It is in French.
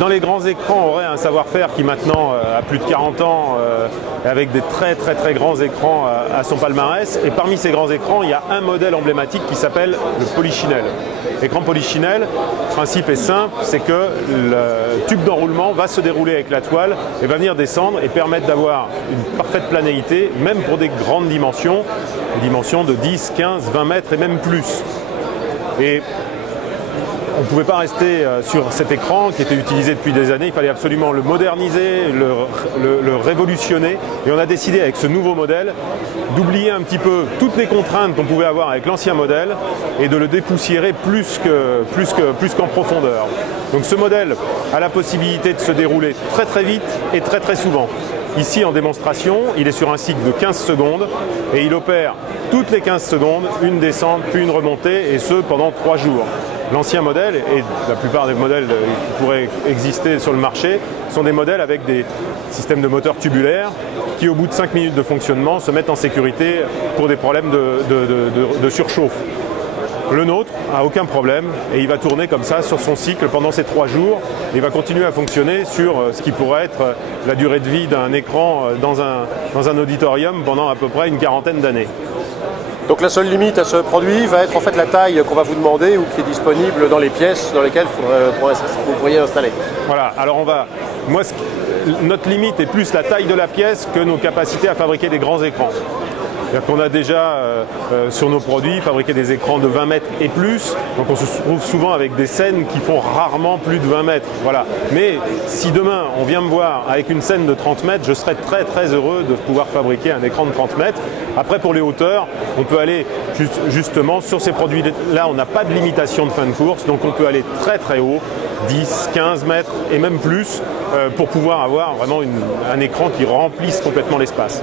dans les grands écrans, aurait un savoir-faire qui maintenant a plus de 40 ans, avec des très grands écrans à son palmarès. Et parmi ces grands écrans, il y a un modèle emblématique qui s'appelle le Polichinelle. L'écran Polichinelle, le principe est simple, c'est que le tube d'enroulement va se dérouler avec la toile et va venir descendre et permettre d'avoir une parfaite planéité, même pour des grandes dimensions, des dimensions de 10, 15, 20 mètres et même plus. Et on ne pouvait pas rester sur cet écran qui était utilisé depuis des années, il fallait absolument le moderniser, le révolutionner. Et on a décidé avec ce nouveau modèle d'oublier un petit peu toutes les contraintes qu'on pouvait avoir avec l'ancien modèle et de le dépoussiérer plus qu'en profondeur. Donc ce modèle a la possibilité de se dérouler très vite et très souvent. Ici en démonstration, il est sur un cycle de 15 secondes et il opère toutes les 15 secondes une descente puis une remontée, et ce pendant 3 jours. L'ancien modèle, et la plupart des modèles qui pourraient exister sur le marché, sont des modèles avec des systèmes de moteurs tubulaires qui, au bout de 5 minutes de fonctionnement, se mettent en sécurité pour des problèmes de surchauffe. Le nôtre n'a aucun problème et il va tourner comme ça sur son cycle pendant ces 3 jours. Il va continuer à fonctionner sur ce qui pourrait être la durée de vie d'un écran dans un auditorium pendant à peu près une quarantaine d'années. Donc la seule limite à ce produit va être en fait la taille qu'on va vous demander ou qui est disponible dans les pièces dans lesquelles vous pourriez installer. Voilà, alors notre limite est plus la taille de la pièce que nos capacités à fabriquer des grands écrans. C'est-à-dire qu'on a déjà sur nos produits fabriqué des écrans de 20 mètres et plus, donc on se trouve souvent avec des scènes qui font rarement plus de 20 mètres. Voilà. Mais si demain on vient me voir avec une scène de 30 mètres, je serais très heureux de pouvoir fabriquer un écran de 30 mètres. Après pour les hauteurs, on peut aller justement sur ces produits-là, on n'a pas de limitation de fin de course, donc on peut aller très haut, 10, 15 mètres et même plus, pour pouvoir avoir vraiment un écran qui remplisse complètement l'espace.